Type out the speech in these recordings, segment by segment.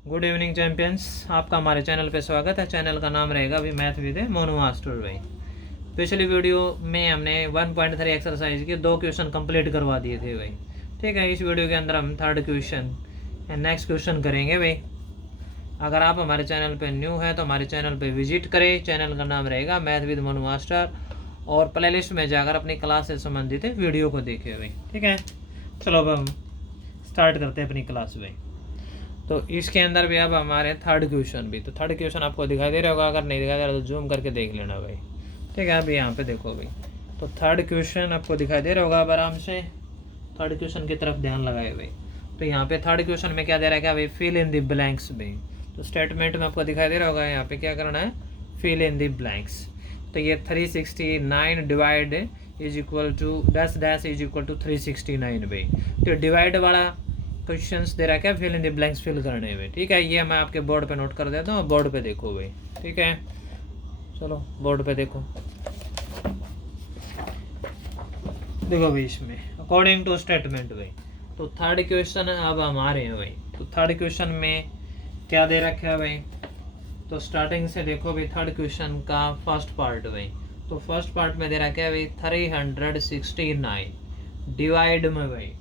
Good evening champions, आपका हमारे channel पे स्वागत है। चैनल का नाम रहेगा अभी मैथ विद मोनू मास्टर भाई। पिछली वीडियो में हमने 1.3 एक्सरसाइज के 2 क्वेश्चन कंप्लीट करवा दिए थे भाई। ठीक है, इस वीडियो के अंदर हम third question and next question करेंगे भाई। अगर आप हमारे चैनल पे न्यू है तो हमारे चैनल पे विजिट करें। चैनल का नाम रहेगा मैथ विद मोनू मास्टर और प्लेलिस्ट में जाकर अपनी क्लास से संबंधित वीडियो को देखें भाई। ठीक है, चलो अब हम स्टार्ट करते हैं अपनी क्लास भाई। तो इसके अंदर भी अब हमारे थर्ड क्वेश्चन भी, तो थर्ड क्वेश्चन आपको दिखाई दे रहा होगा, अगर नहीं दिखाई दे रहा तो जूम करके देख लेना भाई। ठीक है, अभी यहाँ पे देखो भाई, तो थर्ड क्वेश्चन आपको दिखाई दे रहा होगा। अब आराम से थर्ड क्वेश्चन की तरफ ध्यान लगाए भाई। तो यहाँ पे थर्ड क्वेश्चन में क्या दे रहा है, क्या भाई, फिल इन द ब्लैंक्स भाई। तो स्टेटमेंट में आपको दिखाई दे रहा होगा, यहाँ पे क्या करना है, फिल इन द ब्लैंक्स। तो ये 369 divide is equal to dash dash is equal to 369 भाई। तो डिवाइड वाला क्वेश्चंस दे रहा है, क्या fill in the blanks fill करने में। ठीक है, ये मैं आपके बोर्ड पे नोट कर देता हूँ, बोर्ड पे देखो भाई। ठीक है, चलो बोर्ड पे देखो भाई। इसमें अकॉर्डिंग टू स्टेटमेंट भाई, तो थर्ड क्वेश्चन अब हमारे हैं भाई। तो थर्ड क्वेश्चन में क्या दे रखा है भाई, तो स्टार्टिंग से देखो भाई। थर्ड क्वेश्चन का फर्स्ट पार्ट भाई, तो फर्स्ट पार्ट में दे रखा है भाई 369 डिवाइड में भाई,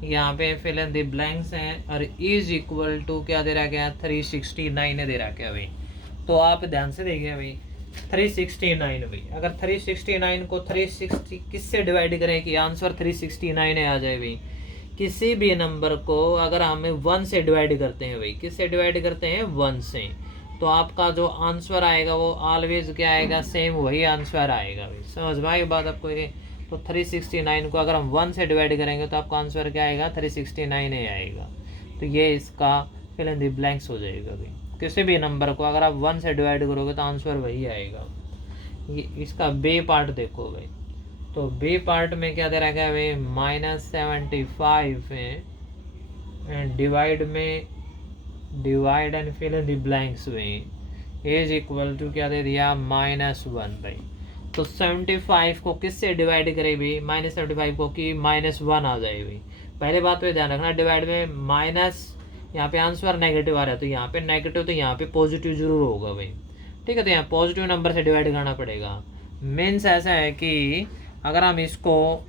यहाँ पे फिल इन द ब्लैंक्स हैं और इज इक्वल टू क्या दे रखा है, 369 दे रखा है भाई। तो आप ध्यान से देखिए भाई, 369 भाई, अगर 369 को 360 किससे डिवाइड करें कि आंसर 369 आ जाए भाई। किसी भी नंबर को अगर हमें 1 से डिवाइड करते हैं भाई, किससे डिवाइड करते हैं, 1 से, तो आपका जो आंसर आएगा वो ऑलवेज क्या आएगा, सेम वही आंसर आएगा भाई। समझ में आई बात आपको ये। तो 369 को अगर हम 1 से डिवाइड करेंगे तो आपका आंसर क्या आएगा, 369 ही आएगा। तो ये इसका फिल इन द ब्लैंक्स हो जाएगा भाई। किसी भी नंबर को अगर आप 1 से डिवाइड करोगे तो आंसर वही आएगा। ये इसका बे पार्ट देखो भाई। तो बे पार्ट में क्या दे रखा है भाई, -75 है एंड डिवाइड में divide and fill in the blanks में इज इक्वल टू क्या दे दिया, -1 भाई। तो 75 को किससे डिवाइड करे भाई, -75 को कि -1 आ जाए भाई। पहले बात पे ध्यान रखना, डिवाइड में माइनस, यहाँ पे आंसर नेगेटिव आ रहा है तो यहाँ पे नेगेटिव, तो यहाँ पे पॉजिटिव जरूर होगा भाई। ठीक है, तो यहाँ पॉजिटिव नंबर से डिवाइड करना पड़ेगा। मीन्स ऐसा है कि अगर हम इसको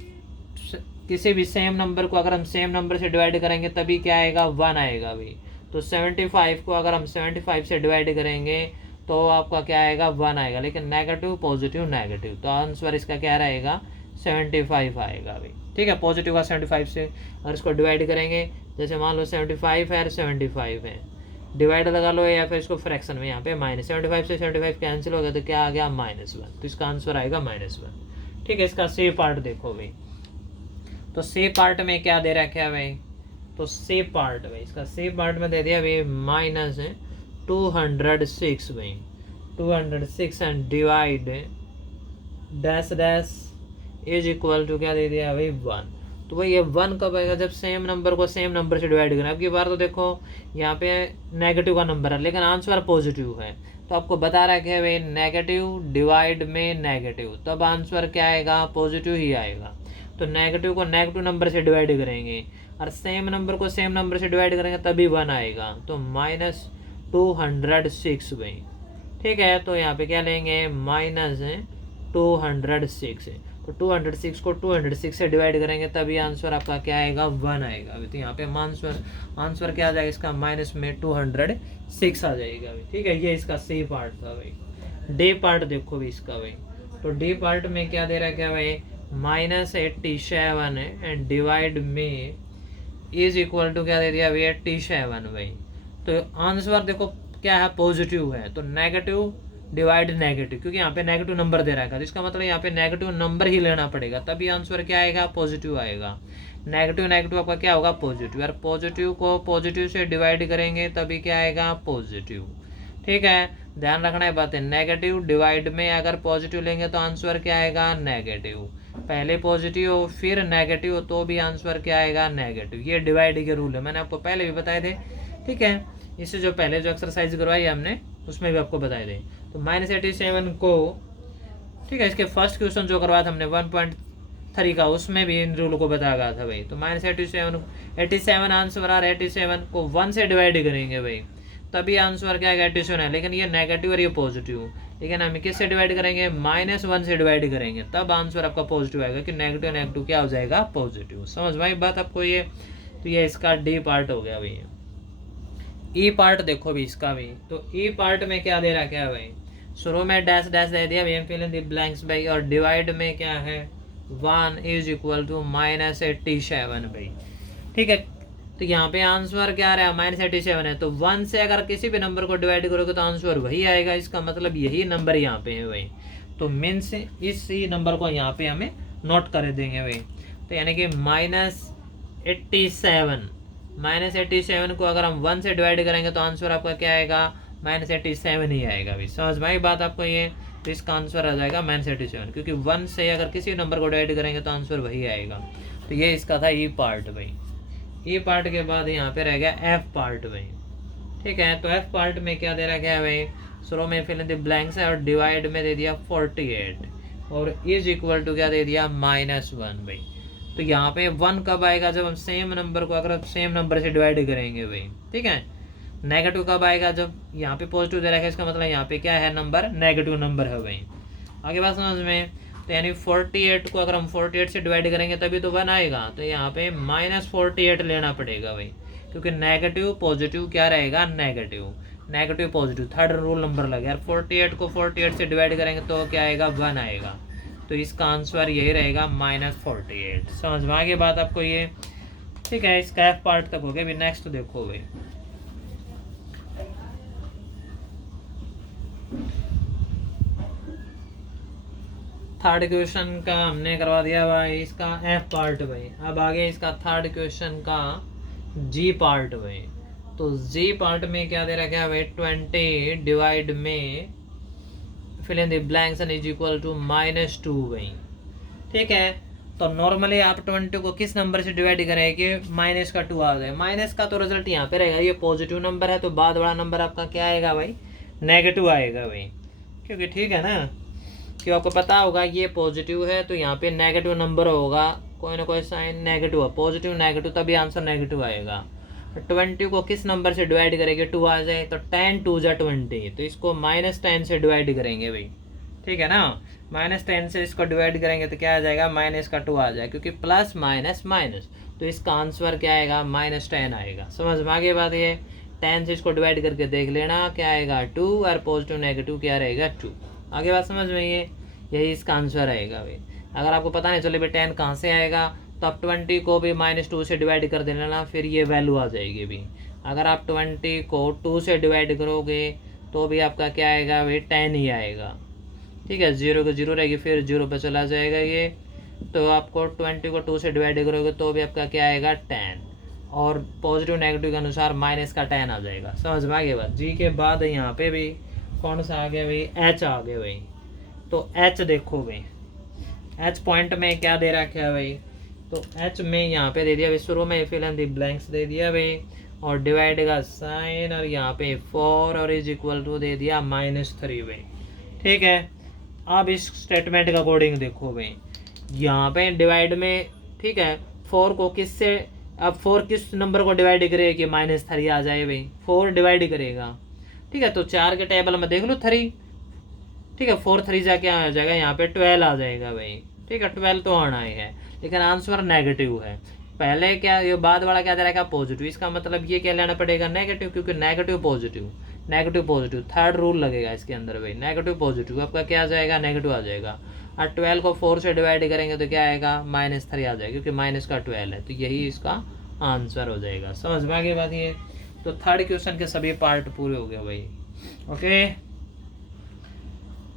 किसी भी सेम नंबर को अगर हम सेम नंबर से डिवाइड करेंगे तभी क्या आएगा, 1 आएगा भाई। तो 75 को अगर हम 75 से डिवाइड करेंगे तो आपका क्या आएगा, 1 आएगा। लेकिन नेगेटिव पॉजिटिव नेगेटिव, तो आंसर इसका क्या रहेगा, 75 आएगा भाई। ठीक है, पॉजिटिव का 75 से अगर इसको डिवाइड करेंगे, जैसे मान लो 75 है और 75 है, डिवाइड लगा लो या फिर इसको फ्रैक्शन में, यहाँ पे -75 से 75 कैंसिल हो गया तो क्या आ गया, -1। तो इसका आंसर आएगा -1। ठीक है, इसका सी पार्ट देखो भाई। तो सी पार्ट में क्या दे रखा है भाई, तो सी पार्ट भाई, इसका सी पार्ट में दे दिया भाई -206 भाई, 206 and divide dash dash is equal to क्या दे दिया भाई, 1। तो भाई ये 1 कब आएगा, जब सेम नंबर को सेम नंबर से डिवाइड करें। अब की बार तो देखो यहाँ पे नेगेटिव का नंबर है लेकिन आंसर पॉजिटिव है, तो आपको बता रहा है कि भाई नेगेटिव डिवाइड में नेगेटिव, तब आंसर क्या आएगा, पॉजिटिव ही आएगा। तो नेगेटिव को नेगेटिव नंबर से डिवाइड करेंगे और सेम नंबर को सेम नंबर से डिवाइड करेंगे तभी 1 आएगा। तो -206 भाई। ठीक है, तो यहाँ पे क्या लेंगे, -206 है। तो 206 को 206 से डिवाइड करेंगे तभी आंसर आपका क्या आएगा, 1 आएगा। तो यहाँ पे आंसर क्या आ जाएगा इसका, माइनस में 206 आ जाएगा भाई। ठीक है, ये इसका सी पार्ट था भाई। डे पार्ट देखो भाई इसका भाई। तो डे पार्ट में क्या दे रहा है, क्या भाई, -87 है एंड डिवाइड में इज इक्वल टू क्या दे दिया भाई, 87 भाई। तो आंसर देखो क्या है, पॉजिटिव है। तो नेगेटिव डिवाइड नेगेटिव, क्योंकि यहाँ पे नेगेटिव नंबर दे रहा है, तो इसका मतलब यहाँ पे नेगेटिव नंबर ही लेना पड़ेगा तभी आंसर क्या आएगा, पॉजिटिव आएगा। नेगेटिव नेगेटिव आपका क्या होगा, पॉजिटिव, और पॉजिटिव को पॉजिटिव से डिवाइड करेंगे तभी क्या आएगा, पॉजिटिव। ठीक है, ध्यान रखना है बात है, नेगेटिव डिवाइड में अगर पॉजिटिव लेंगे तो आंसर क्या आएगा, नेगेटिव। पहले पॉजिटिव हो फिर नेगेटिव हो तो भी आंसर क्या आएगा, नेगेटिव। ये डिवाइड के रूल है, मैंने आपको पहले भी बताए थे। ठीक है, इससे जो पहले जो एक्सरसाइज करवाई हमने उसमें भी आपको बताए थे। तो -87 को, ठीक है, इसके फर्स्ट क्वेश्चन जो करवाया था हमने 3 का, उसमें भी इन रूल को बताया गया था भाई। तो -87 आंसर आ रहा है। 87 को 1 से डिवाइड करेंगे भाई, तभी आंसर क्या है 87 है। लेकिन ये नेगेटिव और ये पॉजिटिव, लेकिन हम किससे डिवाइड करेंगे, -1 से डिवाइड करेंगे, तब आंसर आपका पॉजिटिव आएगा कि नेगेटिव नेगेटिव क्या हो जाएगा, पॉजिटिव। समझ में आई बात आपको ये। तो ये इसका डी पार्ट हो गया भाई। ई पार्ट देखो भी इसका भी, तो ई पार्ट में क्या दे रखा है भाई, शुरू में डैश डैश दे दिया भाई, फिल इन द ब्लैंक्स भाई, और डिवाइड में क्या है 1 इज इक्वल टू -87 भाई। ठीक है, तो यहाँ पे आंसर क्या आ रहा है, -87 है। तो 1 से अगर किसी भी नंबर को डिवाइड करोगे तो आंसर वही आएगा, इसका मतलब यही नंबर यहाँ पे है भाई। तो मीन्स इस नंबर को यहाँ पे हमें नोट कर देंगे भाई। तो यानी कि -87 को अगर हम 1 से डिवाइड करेंगे तो आंसर आपका क्या आएगा, -87 ही आएगा भाई। समझ में आई बात आपको ये। तो इसका आंसर आ जाएगा -87, क्योंकि 1 से अगर किसी नंबर को डिवाइड करेंगे तो आंसर वही आएगा। तो ये इसका था ई पार्ट भाई। ई पार्ट के बाद यहाँ पे रह गया एफ पार्ट भाई। ठीक है, तो एफ पार्ट में क्या दे रखा है भाई, शुरू में फिल इन द ब्लैंक्स है, और डिवाइड में दे दिया 48, और इज इक्वल टू क्या दे दिया, -1 भाई। तो यहाँ पे 1 कब आएगा, जब हम सेम नंबर को अगर सेम नंबर से डिवाइड करेंगे भाई। ठीक है, नेगेटिव कब आएगा, जब यहाँ पे पॉजिटिव दे रखा है, इसका मतलब यहाँ पे क्या है, नंबर नेगेटिव नंबर है भाई। आगे बात समझ में। तो यानी 48 को अगर हम 48 से डिवाइड करेंगे तभी तो 1 आएगा। तो यहाँ पे -48 लेना पड़ेगा भाई, क्योंकि नेगेटिव पॉजिटिव क्या रहेगा, negative negative positive, third rule number लगे यार। 48 को 48 से डिवाइड करेंगे तो क्या आएगा, 1 आएगा। तो इसका आंसर यही रहेगा -48। समझ में आ गई बात आपको ये। ठीक है, इसका एफ पार्ट तक हो गया। अभी नेक्स्ट देखो भाई, थर्ड क्वेश्चन का हमने करवा दिया भाई, इसका एफ पार्ट भाई। अब आगे इसका थर्ड क्वेश्चन का जी पार्ट भाई। तो जी पार्ट में क्या दे रखा है भाई, 20 डिवाइड में fill in the blanks and is equal to -2 भाई। ठीक है, तो नॉर्मली आप 20 को किस नंबर से डिवाइड करें कि माइनस का 2 आ जाए। माइनस का तो रिजल्ट यहाँ पे रहेगा, ये पॉजिटिव नंबर है, तो बाद वाला नंबर आपका क्या आएगा भाई, नेगेटिव आएगा भाई। क्योंकि ठीक है ना, कि आपको पता होगा ये पॉजिटिव है, तो यहाँ पे नेगेटिव नंबर होगा, कोई ना कोई साइन नेगेटिव है, पॉजिटिव नेगेटिव, तभी आंसर नेगेटिव आएगा। 20 को किस नंबर से डिवाइड करेंगे, 2 आ जाए, तो 10 2 जा 20, तो इसको -10 से डिवाइड करेंगे भाई। ठीक है ना, -10 से इसको डिवाइड करेंगे तो क्या आ जाएगा, -2 आ जाए, क्योंकि प्लस माइनस माइनस, तो इसका आंसर क्या आएगा, -10 आएगा। समझ में आगे बात ये। 10 से इसको डिवाइड करके देख लेना क्या आएगा, 2, और पॉजिटिव नेगेटिव क्या रहेगा, 2। आगे बात समझ में ये, यही इसका आंसर आएगा भाई। अगर आपको पता नहीं चले भाई 10 कहाँ से आएगा, तो आप 20 को भी -2 से डिवाइड कर देना ना, फिर ये वैल्यू आ जाएगी भी। अगर आप 20 को 2 से डिवाइड करोगे तो भी आपका क्या आएगा भाई, 10 ही आएगा। ठीक है, 0 को 0 रहेगी, फिर 0 पे चला जाएगा ये। तो आपको 20 को 2 से डिवाइड करोगे तो भी आपका क्या आएगा, 10, और पॉजिटिव नेगेटिव के अनुसार -10 आ जाएगा। समझ में आ गया बात। जी के बाद यहाँ पे भी कौन सा आ गया भाई, एच आ गया भाई। तो एच देखो भाई, एच पॉइंट में क्या दे रखा है भाई, तो एच में यहाँ पे दे दिया भाई, शुरू में फिल इन द ब्लैंक्स दे दिया भाई, और डिवाइड का साइन, और यहाँ पे 4 और इज इक्वल टू दे दिया -3 भाई। ठीक है, अब इस स्टेटमेंट का अकॉर्डिंग देखो भाई, यहाँ पे डिवाइड में, ठीक है, 4 को किससे, अब 4 किस नंबर को डिवाइड करेगा कि -3 आ जाए भाई, 4 डिवाइड करेगा। ठीक है, तो 4 के टेबल में देख लो 3, ठीक है, 4 3 जा क्या आ जाएगा, यहाँ पे 12 आ जाएगा भाई। ठीक है, 12 तो आना ही है, लेकिन आंसर नेगेटिव है। पहले क्या, ये बाद वाला क्या दे रहा है, पॉजिटिव, इसका मतलब ये क्या लेना पड़ेगा, नेगेटिव, क्योंकि negative positive negative positive, third rule लगेगा इसके अंदर भाई। नेगेटिव पॉजिटिव आपका क्या आ जाएगा, नेगेटिव आ जाएगा। और 12 को 4 से डिवाइड करेंगे तो क्या आएगा, -3 आ जाएगा, क्योंकि -12 है, तो यही इसका आंसर हो जाएगा। समझ में आ गई बात ये। तो थर्ड क्वेश्चन के सभी पार्ट पूरे हो गए भाई। ओके,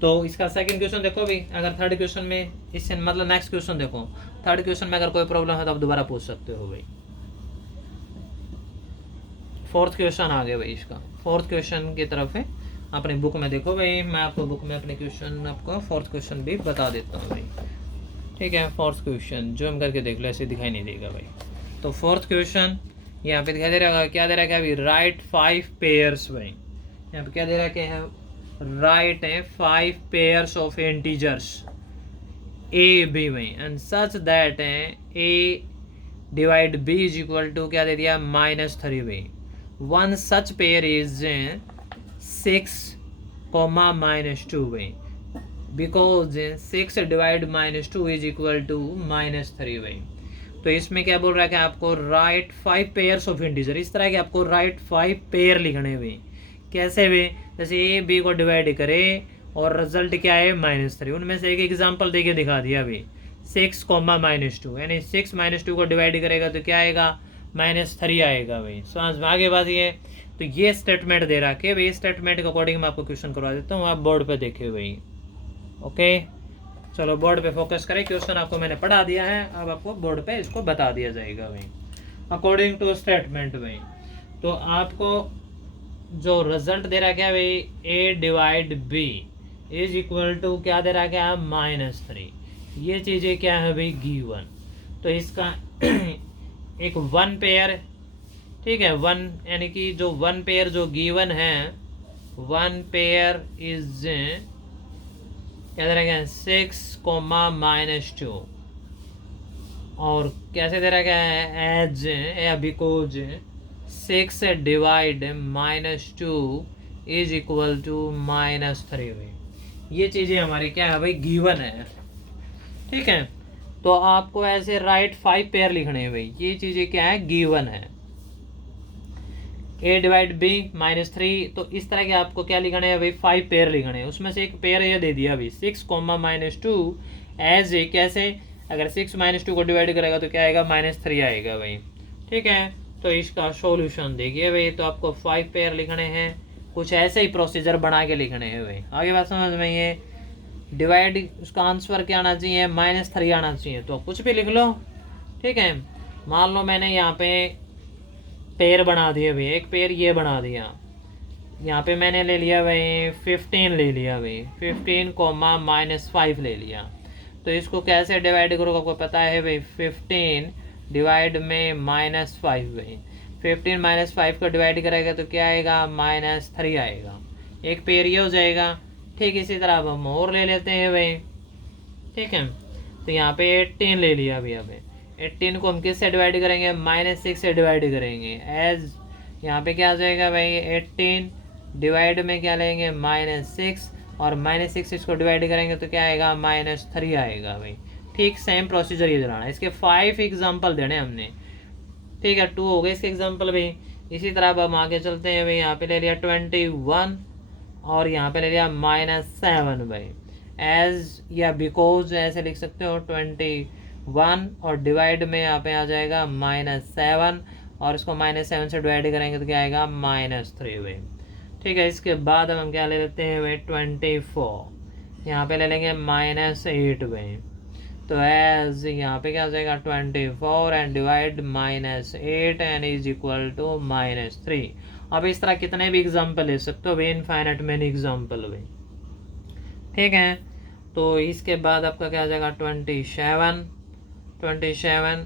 तो इसका सेकंड क्वेश्चन देखो भी, अगर थर्ड क्वेश्चन में इससे मतलब नेक्स्ट क्वेश्चन देखो, थर्ड क्वेश्चन में अगर कोई प्रॉब्लम है तो आप दोबारा पूछ सकते हो भाई। फोर्थ क्वेश्चन आ गया भाई, इसका फोर्थ क्वेश्चन की तरफ है, अपनी बुक में देखो भाई, मैं आपको बुक में अपने क्वेश्चन आपको फोर्थ क्वेश्चन भी बता देता हूँ भाई। ठीक है, फोर्थ क्वेश्चन जो हम करके देख लो, ऐसे दिखाई नहीं देगा भाई। तो फोर्थ क्वेश्चन यहाँ पे दिखाई दे रहा है, क्या दे रहा है अभी, राइट 5 पेयर्स भाई। यहाँ पे क्या दे रहा है, राइट है 5 pairs of integers. A B भाई and such that A divide B is equal to क्या दे दिया -3 भाई। वन सच पेयर इज 6, -2 भाई because 6 divide -2 is equal to -3 भाई। तो इसमें क्या बोल रहा है कि आपको राइट 5 पेयर्स ऑफ इंटीजर, इस तरह के आपको राइट 5 पेयर लिखने हुए। कैसे हुए? जैसे ए बी को डिवाइड करे और रिजल्ट क्या है -3, उनमें से एक एग्जांपल देके दिखा दिया अभी 6, -2 यानी 6 -2 को डिवाइड करेगा तो क्या आएगा -3 आएगा भाई। समझ में आगे बात ये। तो ये स्टेटमेंट दे रहा है भाई, स्टेटमेंट के अकॉर्डिंग मैं आपको क्वेश्चन करवा देता हूँ, आप बोर्ड पे देखे भाई। ओके चलो बोर्ड पे फोकस करें, क्वेश्चन आपको मैंने पढ़ा दिया है, अब आपको बोर्ड पे इसको बता दिया जाएगा भाई अकॉर्डिंग टू स्टेटमेंट भाई। तो आपको जो रिजल्ट दे रहा क्या भाई, A divide B is equal to क्या दे रहा क्या -3, ये चीज़ें क्या है भाई गिवन। तो इसका एक वन पेयर, ठीक है, वन यानी कि जो वन पेयर जो गिवन है, वन पेयर इज क्या दे रहा है 6, -2 और कैसे दे रहा है एज या because 6 divide -2 is equal to -3 भाई। ये चीज़ें हमारी क्या है भाई गिवन है, ठीक है। तो आपको ऐसे राइट 5 पेयर लिखने हैं भाई, ये चीज़ें क्या है गिवन है। ए डिवाइड बी -3, तो इस तरह के आपको क्या लिखना है भाई 5 पेयर लिखने हैं। उसमें से एक पेयर ये दे दिया भाई 6, -2 एज ए, कैसे अगर 6 -2 को डिवाइड करेगा तो क्या आएगा -3 आएगा भाई, ठीक है। तो इसका सॉल्यूशन देखिए भाई, तो आपको 5 पेयर लिखने हैं, कुछ ऐसे ही प्रोसीजर बना के लिखने हैं भाई। आगे बात समझ में, ये डिवाइड उसका आंसर क्या आना चाहिए -3 आना चाहिए, तो कुछ भी लिख लो, ठीक है। मान लो मैंने यहाँ पे पेयर बना दिए भाई, एक पेयर ये बना दिया, यहाँ पे मैंने ले लिया भाई 15 ले लिया भाई, 15, -5 ले लिया। तो इसको कैसे डिवाइड करोगे आपको पता है भाई, 15 डिवाइड में -5 भाई, 15 -5 को डिवाइड करेगा तो क्या आएगा -3 आएगा, एक पेयर ये हो जाएगा। ठीक इसी तरह अब हम और ले लेते हैं भाई, ठीक है। तो यहाँ पे 18 ले लिया अभी, अब 18 को हम किस से डिवाइड करेंगे -6 से डिवाइड करेंगे, एज यहाँ पे क्या आ जाएगा भाई 18 डिवाइड में क्या लेंगे -6 और -6 इसको डिवाइड करेंगे तो क्या आएगा -3 आएगा भाई। ठीक सेम प्रोसीजर ये चलाना है। इसके 5 एग्जाम्पल देने हमने, ठीक है, 2 हो गए इसके एग्जाम्पल भाई। इसी तरह अब हम आगे चलते हैं भाई, यहाँ पे ले लिया 21 और यहाँ पे ले लिया -7 भाई, एज या बिकॉज ऐसे लिख सकते हो 21 और डिवाइड में यहाँ पे आ जाएगा -7 और इसको -7 से डिवाइड करेंगे तो क्या आएगा -3 भाई, ठीक है। इसके बाद हम क्या ले लेते हैं भाई 24, यहाँ पे ले लेंगे -8 भाई, तो एज यहाँ पे क्या हो जाएगा 24 and divide -8 and is equal to -3। अब इस तरह कितने भी एग्जाम्पल ले सकते हो भाई, इनफाइनाइट मैनी एग्जाम्पल भाई, ठीक है। तो इसके बाद आपका क्या हो जाएगा 27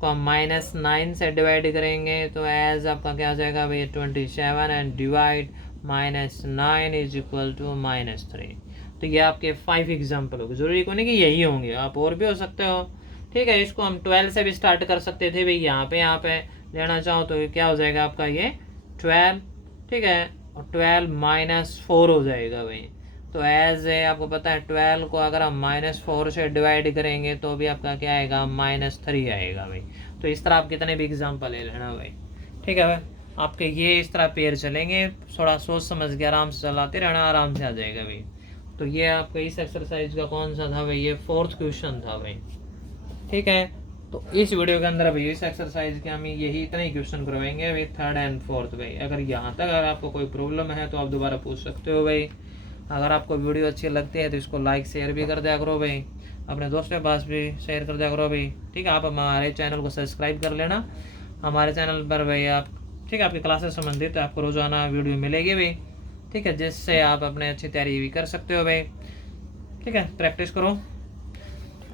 को हम -9 से डिवाइड करेंगे तो एज आपका क्या हो जाएगा भाई 27 and divide -9 is equal to -3। तो ये आपके 5 एग्जाम्पल हो गए, जरूरी को नहीं कि यही होंगे, आप और भी हो सकते हो, ठीक है। इसको हम 12 से भी स्टार्ट कर सकते थे भाई, यहाँ पे लेना चाहो तो क्या हो जाएगा आपका ये 12, ठीक है, और 12 -4 हो जाएगा भाई। तो एज है आपको पता है 12 को अगर हम -4 से डिवाइड करेंगे तो भी आपका क्या आएगा -3 आएगा भाई। तो इस तरह आप कितने भी एग्जाम्पल ले लेना भाई, ठीक है भाई। आपके ये इस तरह पेयर चलेंगे, थोड़ा सोच समझ के आराम से चलाते रहना, आराम से आ जाएगा भाई। तो ये आपका इस एक्सरसाइज का कौन सा था भाई, ये 4th क्वेश्चन था भाई, ठीक है। तो इस वीडियो के अंदर भाई इस एक्सरसाइज के हम यही इतने ही क्वेश्चन करवाएंगे भाई, 3rd एंड 4th भाई। अगर यहाँ तक अगर आपको कोई प्रॉब्लम है तो आप दोबारा पूछ सकते हो भाई। अगर आपको वीडियो अच्छी लगती है तो इसको लाइक शेयर भी कर दिया करो भाई, अपने दोस्तों के पास भी शेयर कर दिया करो भाई, ठीक है। आप हमारे चैनल को सब्सक्राइब कर लेना, हमारे चैनल पर भाई आप, ठीक है, आपकी क्लासेस संबंधित आपको रोज़ाना वीडियो मिलेगी भाई, ठीक है, जिससे आप अपने अच्छी तैयारी भी कर सकते हो भाई, ठीक है। प्रैक्टिस करो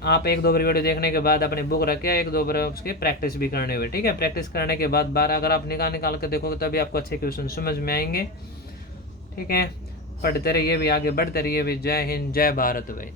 आप, 1-2 बार वीडियो देखने के बाद अपनी बुक रख के 1-2 बार उसकी प्रैक्टिस भी करने हुए, ठीक है। प्रैक्टिस करने के बाद बार अगर आप निकाल के देखोगे तभी आपको अच्छे क्वेश्चन समझ में आएंगे, ठीक है। पढ़ते रहिए भी, आगे बढ़ते रहिए भी। जय हिंद, जय भारत भाई।